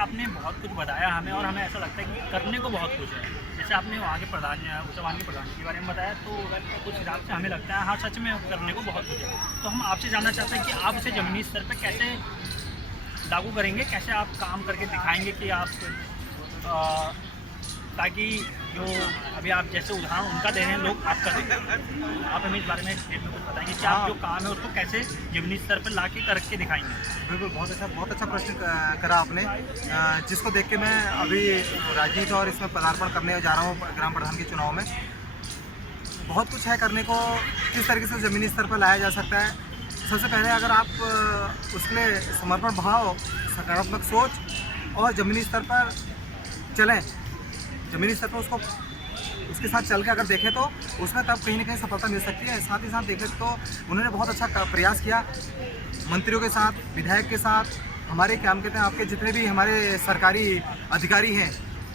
आपने बहुत कुछ बताया हमें और हमें ऐसा लगता है कि करने को बहुत कुछ है। जैसे आपने वहाँ के प्रधान ऊर्जावान के प्रधान के बारे में बताया, तो कुछ हिसाब से हमें लगता है हाँ सच में करने को बहुत कुछ है। तो हम आपसे जानना चाहते हैं कि आप इसे ज़मीनी स्तर पर कैसे लागू करेंगे, कैसे आप काम करके दिखाएंगे कि आप ताकि जो अभी आप जैसे उदाहरण उनका दे रहे हैं लोग आपका देखें। आप हमें इस बारे में डिटेल में कुछ बताएंगे कि आप जो काम है उसको कैसे ज़मीनी स्तर पर ला के करके दिखाएंगे। बिल्कुल, बहुत अच्छा प्रश्न करा आपने, जिसको देख के मैं अभी राजनीति और इसमें पदार्पण करने जा रहा हूँ ग्राम प्रधान के चुनाव में। बहुत कुछ है करने को, किस तरीके से ज़मीनी स्तर पर लाया जा सकता है। सबसे पहले अगर आप उसके लिए समर्पण भाव, सकारात्मक सोच और ज़मीनी स्तर पर चलें, ज़मीनी स्तर पर उसके साथ चल के अगर देखें तो उसमें तब कहीं ना कहीं सफलता मिल सकती है। साथ ही साथ देखें तो उन्होंने बहुत अच्छा प्रयास किया, मंत्रियों के साथ, विधायक के साथ, हमारे क्या कहते हैं आपके जितने भी हमारे सरकारी अधिकारी हैं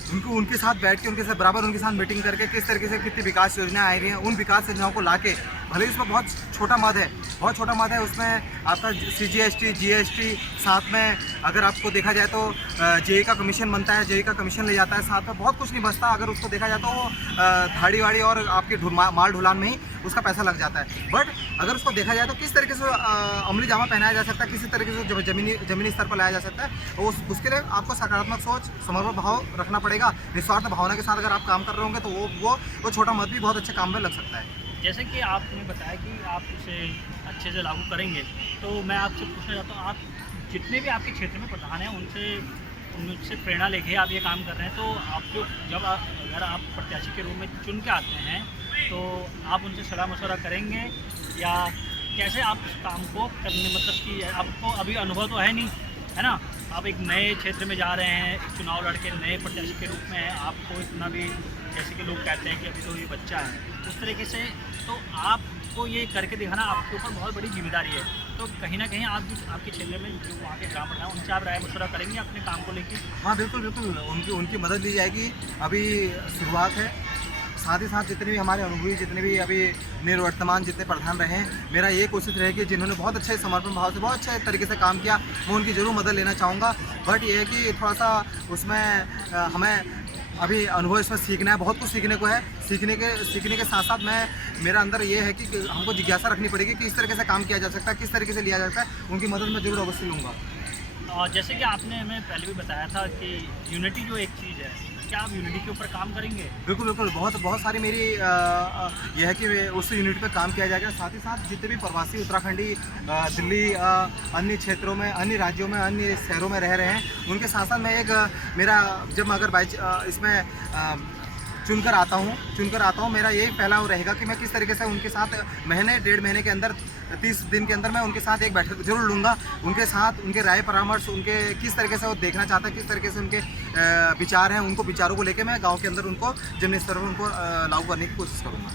उनके साथ बैठ के, उनके साथ बराबर उनके साथ मीटिंग करके किस तरीके से कितनी विकास योजनाएं आई रही हैं, उन विकास योजनाओं को लाके, भले ही उसमें बहुत छोटा मद है, उसमें आपका CGST, GST, साथ में अगर आपको देखा जाए तो जेई का कमीशन बनता है, जेई का कमीशन ले जाता है, साथ में बहुत कुछ नहीं बचता। अगर उसको देखा जाए तो धाड़ी वाड़ी और आपके माल ढुलान में ही उसका पैसा लग जाता है। बट अगर उसको देखा जाए तो किस तरीके से अमली जामा पहनाया जा सकता है, किसी तरीके से ज़मीनी स्तर पर लाया जा सकता है, उसके लिए आपको सकारात्मक सोच, समर्पण भाव रखना पड़ेगा। निस्वार्थ भावना के साथ अगर आप काम कर रहे होंगे तो वो छोटा मत भी बहुत अच्छे काम में लग सकता है। जैसे कि आपने बताया कि आप इसे अच्छे से लागू करेंगे, तो मैं आपसे पूछना चाहता हूँ, आप जितने भी आपके क्षेत्र में प्रधान हैं उनसे प्रेरणा लेके आप ये काम कर रहे हैं, तो आपको अगर आप प्रत्याशी के रूप में चुन के आते हैं तो आप उनसे सलाह मशवरा करेंगे या कैसे आप इस काम को करने, मतलब कि आपको अभी अनुभव तो है नहीं, है ना, आप एक नए क्षेत्र में जा रहे हैं, एक चुनाव लड़के नए प्रत्याशी के रूप में हैं, आपको इतना भी जैसे कि लोग कहते हैं कि अभी तो ये बच्चा है, उस तरीके से तो आपको ये करके दिखाना आपके ऊपर बहुत बड़ी जिम्मेदारी है। तो कहीं ना कहीं आप आपके क्षेत्र में जो वहाँ के ग्राम प्रधान उनसे आप राय मशवरा करेंगे अपने काम को लेकर? हाँ बिल्कुल, उनकी मदद ली जाएगी। अभी शुरुआत है। साथ ही साथ जितने भी हमारे अनुभवी, जितने भी अभी निर्वर्तमान जितने प्रधान रहे हैं, मेरा ये कोशिश रहेगी जिन्होंने बहुत अच्छे समर्पण भाव से बहुत अच्छे तरीके से काम किया, मैं उनकी ज़रूर मदद लेना चाहूँगा। बट ये है कि थोड़ा सा उसमें हमें अभी अनुभव इसमें सीखना है, बहुत कुछ सीखने को है। सीखने के साथ साथ मेरा अंदर ये है कि हमको जिज्ञासा रखनी पड़ेगी कि किस तरीके से काम किया जा सकता है, किस तरीके से लिया जा सकता है। उनकी मदद मैं ज़रूर अवश्य लूँगा। और जैसे कि आपने हमें पहले भी बताया था कि यूनिटी जो एक चीज़ है, क्या आप यूनिटी के ऊपर काम करेंगे? बिल्कुल, बहुत सारी मेरी यह है कि उस यूनिट पे काम किया जाएगा। साथ ही साथ जितने भी प्रवासी उत्तराखंडी दिल्ली, अन्य क्षेत्रों में, अन्य राज्यों में, अन्य शहरों में रह रहे हैं, उनके साथ साथ मैं मेरा जब मैं अगर इसमें चुनकर आता हूँ, मेरा यही पहला वो रहेगा कि मैं किस तरीके से उनके साथ डेढ़ महीने के अंदर, 30 दिन के अंदर मैं उनके साथ एक बैठक जरूर लूँगा। उनके साथ उनके राय परामर्श, उनके किस तरीके से वो देखना चाहते हैं, किस तरीके से उनके विचार हैं, उनको विचारों को लेकर मैं गांव के अंदर उनको ज़मीनी स्तर पर उनको लागू करने की कोशिश करूँगा।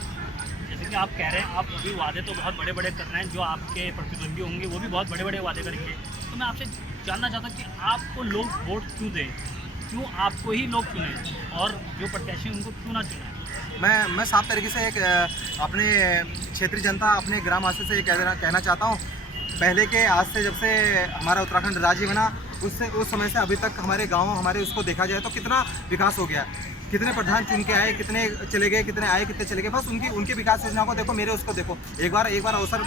जैसे कि आप कह रहे हैं, आप अभी वादे तो बहुत बड़े बड़े कर रहे हैं, जो आपके प्रतिद्वंदी होंगे वो भी बहुत बड़े बड़े वादे करेंगे। तो मैं आपसे जानना चाहता हूँ कि आपको लोग वोट क्यों दें, क्यों आपको ही लोग चुनें और जो प्रत्याशी उनको क्यों ना चुनें? मैं साफ तरीके से एक अपने क्षेत्रीय जनता, अपने ग्रामवासी से कहना चाहता हूँ, पहले के आज से जब से हमारा उत्तराखंड राज्य बना उस समय से अभी तक हमारे गांव, हमारे उसको देखा जाए तो कितना विकास हो गया। कितने प्रधान चुन के आए, कितने चले गए, कितने आए, कितने चले गए। बस उनकी विकास योजनाओं को देखो, मेरे उसको देखो। एक बार अवसर,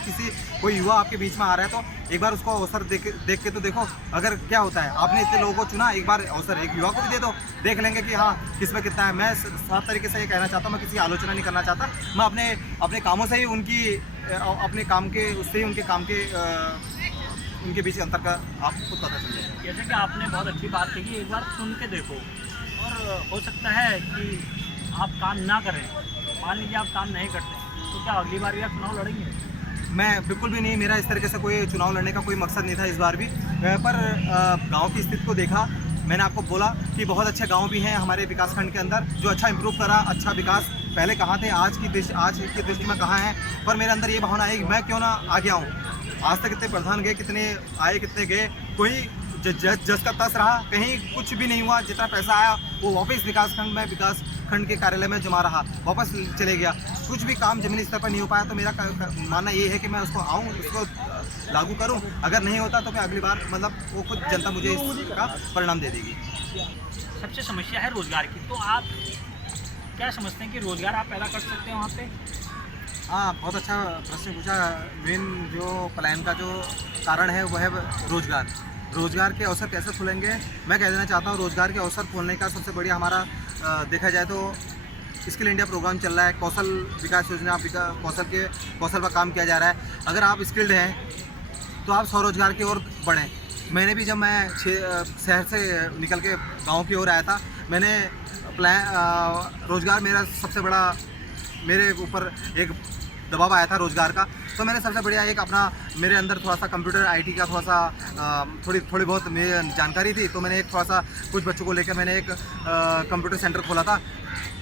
कोई युवा आपके बीच में आ रहा है तो एक बार उसको अवसर देख के तो देखो, अगर क्या होता है। आपने इतने लोगों को चुना, एक बार अवसर एक युवा को भी दे दो, देख लेंगे कि हाँ किस में कितना है। मैं साफ तरीके से ये कहना चाहता हूँ, मैं किसी की आलोचना नहीं करना चाहता। मैं अपने कामों से ही अपने काम के उससे ही उनके बीच अंतर का आपको पता चल जाएगा। जैसे कि आपने बहुत अच्छी बात कही कि एक बार सुन के देखो, और हो सकता है कि आप काम ना करें, मान लीजिए आप काम नहीं करते, तो क्या अगली बार भी आप चुनाव लड़ेंगे? मैं बिल्कुल भी नहीं, मेरा इस तरीके से कोई चुनाव लड़ने का कोई मकसद नहीं था इस बार भी। पर गांव की स्थिति को देखा, मैंने आपको बोला कि बहुत अच्छे गांव भी हैं हमारे विकासखंड के अंदर जो अच्छा इम्प्रूव करा, अच्छा विकास पहले कहाँ थे, आज की दृष्टि में कहाँ हैं। पर मेरे अंदर ये भावना है कि मैं क्यों ना आगे आऊँ। आज तक कितने प्रधान गए, कितने आए, कितने गए, कोई जस का तस रहा, कहीं कुछ भी नहीं हुआ। जितना पैसा आया वो वापस विकास खंड के कार्यालय में जमा रहा, वापस चले गया। कुछ भी काम जमीनी स्तर पर नहीं हो पाया। तो मेरा मानना ये है कि मैं उसको आऊँ, उसको लागू करूँ। अगर नहीं होता तो मैं अगली बार मतलब वो खुद जनता मुझे इसका परिणाम दे देगी। सबसे समस्या है रोज़गार की, तो आप क्या समझते हैं कि रोज़गार आप पैदा कर सकते हैं वहाँ पे? हाँ, बहुत अच्छा प्रश्न पूछा। मेन जो पलायन का जो कारण है वो है रोज़गार। रोज़गार के अवसर कैसे खुलेंगे, मैं कह देना चाहता हूँ रोज़गार के अवसर खोलने का सबसे बढ़िया हमारा देखा जाए तो स्किल इंडिया प्रोग्राम चल रहा है। कौशल विकास योजना, कौशल पर काम किया जा रहा है। अगर आप स्किल्ड हैं तो आप स्वरोजगार की ओर बढ़ें। मैंने भी जब मैं शहर से निकल के गाँव की ओर आया था, मैंने रोज़गार मेरा सबसे बड़ा, मेरे ऊपर एक दबाव आया था रोज़गार का। तो मैंने सबसे बढ़िया एक अपना, मेरे अंदर थोड़ा सा कंप्यूटर आईटी का थोड़ा सा थोड़ी बहुत मेरी जानकारी थी। तो मैंने एक थोड़ा सा कुछ बच्चों को लेकर मैंने एक कंप्यूटर सेंटर खोला था।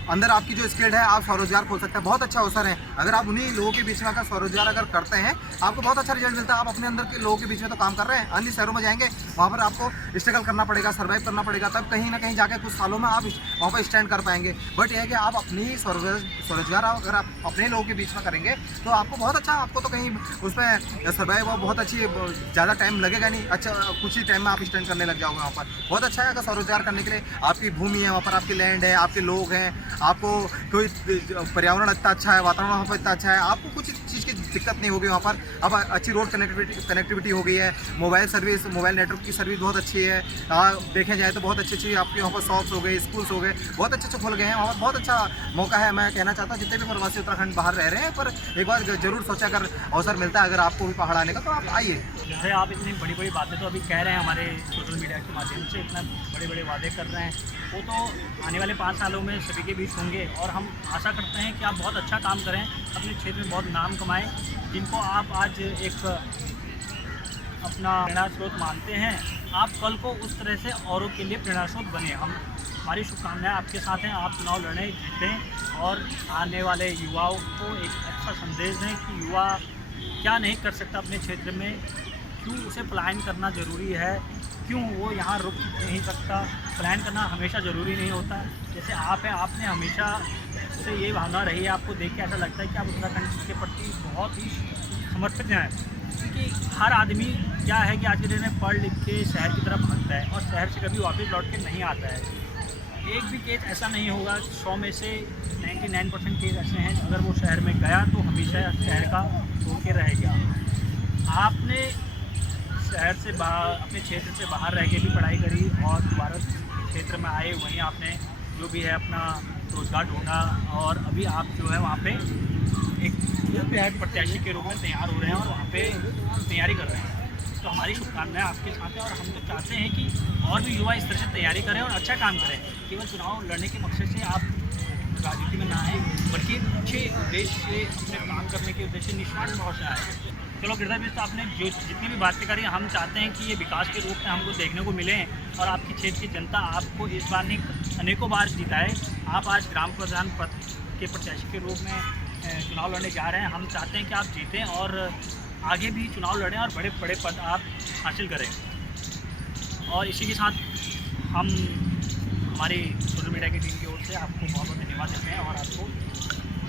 अंदर आपकी जो स्किल्ड है आप स्वरोजगार खोल सकते हैं। बहुत अच्छा अवसर है। अगर आप उन्हीं लोगों के बीच में अगर स्वरोजगार अगर करते हैं, आपको बहुत अच्छा रिजल्ट मिलता है। आप अपने अंदर के लोगों के बीच में तो काम कर रहे हैं, अन्य शहरों में जाएंगे, वहाँ पर आपको स्ट्रगल करना पड़ेगा, सर्वाइव करना पड़ेगा, तब कहीं ना कहीं जाकर कुछ सालों में आप वहाँ पर स्टैंड कर पाएंगे। बट यह है कि आप अपनी स्वरोजगार अगर आप अपने लोगों के बीच में करेंगे तो आपको बहुत अच्छा, आपको तो कहीं उसमें सर्वाइव हो बहुत अच्छी, ज़्यादा टाइम लगेगा नहीं। अच्छा, कुछ ही टाइम में आप स्टैंड करने लग जाओगे वहाँ पर। बहुत अच्छा है अगर स्वरोजगार करने के लिए आपकी भूमि है, वहाँ पर आपकी लैंड है, आपके लोग हैं, आपको कोई पर्यावरण इतना अच्छा है, वातावरण वहाँ पर इतना अच्छा है, आपको कुछ चीज़ की दिक्कत नहीं होगी वहाँ पर। अब अच्छी रोड कनेक्टिविटी हो गई है, मोबाइल सर्विस, मोबाइल नेटवर्क की सर्विस बहुत अच्छी है। देखें जाए तो बहुत अच्छी आपके वहाँ पर शॉप्स हो गए, स्कूल्स हो गए, बहुत अच्छे खुल गए हैं वहाँ पर। बहुत अच्छा मौका है। मैं कहना चाहता हूँ जितने भी प्रवासी उत्तराखंड बाहर रह रहे हैं, पर एक बार जरूर सोचा, अगर अवसर मिलता है अगर आपको भी पहाड़ आने का तो आप आइए। जैसे आप इतनी बड़ी बड़ी बातें तो अभी कह रहे हैं, हमारे सोशल मीडिया के माध्यम से इतना बड़े बड़े वादे कर रहे हैं, वो तो आने वाले 5 सालों में सभी के बीच होंगे। और हम आशा करते हैं कि आप बहुत अच्छा काम करें, अपने क्षेत्र में बहुत नाम कमाएं। जिनको आप आज एक अपना प्रेरणा स्रोत मानते हैं, आप कल को उस तरह से औरों के लिए प्रेरणा स्रोत बने। हमारी शुभकामनाएं आपके साथ हैं। आप चुनाव लड़ें, जीतें और आने वाले युवाओं को एक अच्छा संदेश दें कि युवा क्या नहीं कर सकता अपने क्षेत्र में, क्यों उसे पलायन करना ज़रूरी है, क्यों वो यहाँ रुक नहीं सकता। पलायन करना हमेशा ज़रूरी नहीं होता। जैसे आप हैं, आपने हमेशा से ये भावना रही है, आपको देख के ऐसा लगता है कि आप उत्तराखंड के प्रति बहुत ही समर्पित हैं। क्योंकि हर आदमी क्या है कि आज के दिन में पढ़ लिख के शहर की तरफ भागता है और शहर से कभी वापस लौट के नहीं आता है। एक भी केस ऐसा नहीं होगा, 100 में से 99% केस ऐसे हैं अगर वो शहर में गया तो हमेशा शहर का होके रह गया। आपने शहर से बाहर, अपने क्षेत्र से बाहर रह के भी पढ़ाई करी और दोबारा क्षेत्र में आए, वहीं आपने जो भी है अपना रोज़गार ढूंढा और अभी आप जो है वहाँ पे एक प्रत्याशी के रूप में तैयार हो रहे हैं और वहाँ पे तैयारी कर रहे हैं। तो हमारी शुभकामनाएं आपके साथ हैं और हम तो चाहते हैं कि और भी युवा इस तरह से तैयारी करें और अच्छा काम करें। केवल चुनाव लड़ने के मकसद से आप राजनीति में ना आए, बल्कि अच्छे उद्देश्य से अपने काम करने के उद्देश्य निष्ठान बहुत से आए। चलो गिरधर मिश्र, तो आपने जो जितनी भी बातें करी, हम चाहते हैं कि ये विकास के रूप में हमको देखने को मिले और आपकी क्षेत्र की जनता आपको इस बार नहीं अनेकों बार जिताए। आप आज ग्राम प्रधान पद के प्रत्याशी के रूप में चुनाव लड़ने जा रहे हैं। हम चाहते हैं कि आप जीतें और आगे भी चुनाव लड़ें और बड़े बड़े पद आप हासिल करें। और इसी के साथ हम हमारी सोशल मीडिया की टीम की ओर से आपको बहुत बहुत धन्यवाद देते हैं और आपको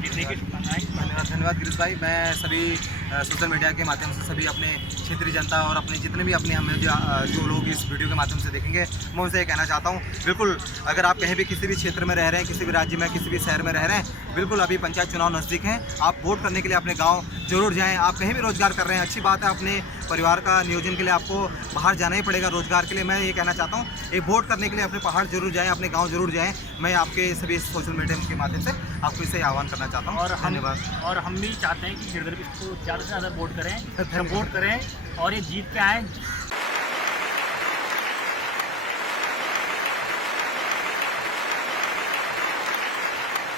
जीतने की शुभकामनाएं। धन्यवाद गिरीश भाई। मैं सभी सोशल मीडिया के माध्यम से सभी अपने क्षेत्रीय जनता और अपने जितने भी अपने हमें जो लोग इस वीडियो के माध्यम से देखेंगे, मैं उनसे ये कहना चाहता हूँ, बिल्कुल अगर आप कहीं भी किसी भी क्षेत्र में रह रहे हैं, किसी भी राज्य में, किसी भी शहर में रह रहे हैं, बिल्कुल अभी पंचायत चुनाव नज़दीक हैं, आप वोट करने के लिए अपने गाँव जरूर जाएँ। आप कहीं भी रोजगार कर रहे हैं, अच्छी बात है, अपने परिवार का नियोजन के लिए आपको बाहर जाना ही पड़ेगा रोजगार के लिए। मैं ये कहना चाहता हूँ, एक वोट करने के लिए अपने पहाड़ जरूर जाएँ, अपने गाँव जरूर जाएँ। मैं आपके सभी सोशल मीडिया के माध्यम से आपको इसे आह्वान करना चाहता हूँ। और और हम भी चाहते हैं कि गिरधर मिश्र को ज़्यादा से ज़्यादा वोट करें, सपोर्ट करें और ये जीत के आएँ।